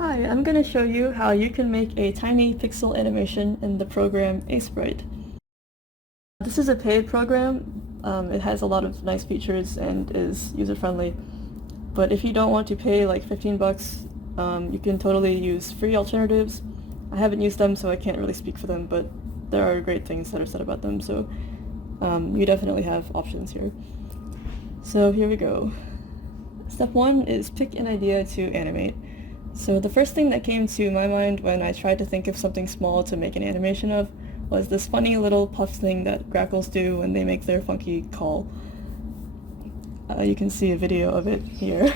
Hi, I'm going to show you how you can make a tiny pixel animation in the program Sprite. This is a paid program. It has a lot of nice features and is user-friendly. But if you don't want to pay like 15 bucks, you can totally use free alternatives. I haven't used them, so I can't really speak for them, but there are great things that are said about them, so you definitely have options here. So here we go. Step 1 is pick an idea to animate. So the first thing that came to my mind when I tried to think of something small to make an animation of was this funny little puff thing that grackles do when they make their funky call. You can see a video of it here.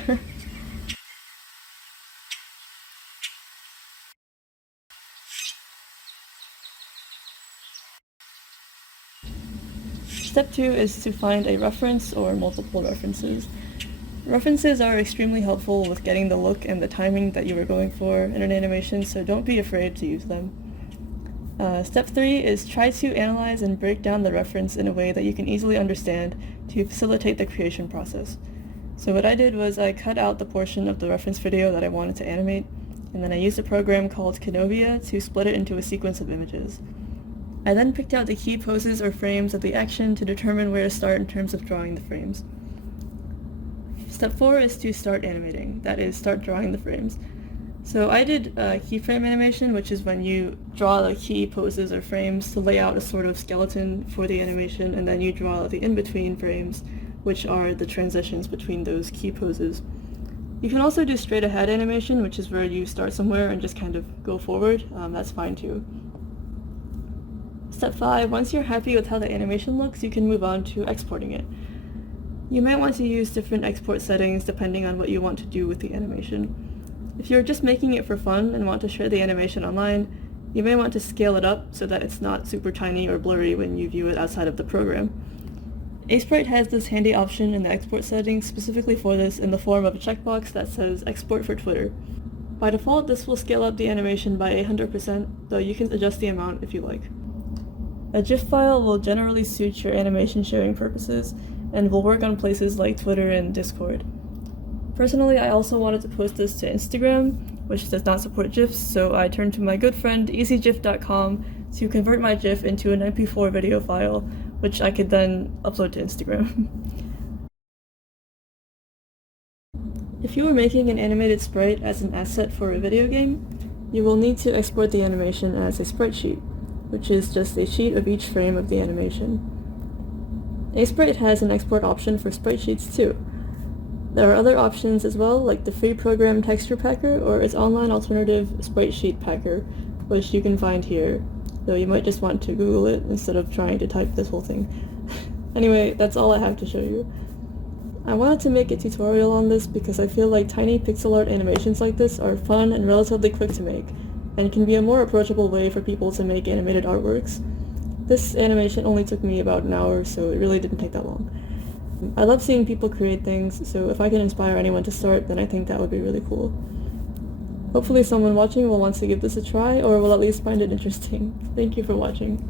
Step 2 is to find a reference or multiple references. References are extremely helpful with getting the look and the timing that you were going for in an animation, so don't be afraid to use them. Step 3 is try to analyze and break down the reference in a way that you can easily understand to facilitate the creation process. So what I did was I cut out the portion of the reference video that I wanted to animate, and then I used a program called Canovia to split it into a sequence of images. I then picked out the key poses or frames of the action to determine where to start in terms of drawing the frames. Step 4 is to start animating, that is, start drawing the frames. So I did keyframe animation, which is when you draw the key poses or frames to lay out a sort of skeleton for the animation, and then you draw the in-between frames, which are the transitions between those key poses. You can also do straight ahead animation, which is where you start somewhere and just kind of go forward. That's fine too. Step 5, once you're happy with how the animation looks, you can move on to exporting it. You might want to use different export settings depending on what you want to do with the animation. If you're just making it for fun and want to share the animation online, you may want to scale it up so that it's not super tiny or blurry when you view it outside of the program. Sprite has this handy option in the export settings specifically for this in the form of a checkbox that says Export for Twitter. By default, this will scale up the animation by 100%, though you can adjust the amount if you like. A GIF file will generally suit your animation sharing purposes and will work on places like Twitter and Discord. Personally, I also wanted to post this to Instagram, which does not support GIFs, so I turned to my good friend easygif.com to convert my GIF into an MP4 video file, which I could then upload to Instagram. If you are making an animated sprite as an asset for a video game, you will need to export the animation as a sprite sheet, which is just a sheet of each frame of the animation. Sprite has an export option for sprite sheets too. There are other options as well, like the free program Texture Packer or its online alternative Sprite Sheet Packer, which you can find here, though you might just want to Google it instead of trying to type this whole thing. Anyway, that's all I have to show you. I wanted to make a tutorial on this because I feel like tiny pixel art animations like this are fun and relatively quick to make, and can be a more approachable way for people to make animated artworks. This animation only took me about an hour, so it really didn't take that long. I love seeing people create things, so if I can inspire anyone to start, then I think that would be really cool. Hopefully someone watching will want to give this a try, or will at least find it interesting. Thank you for watching.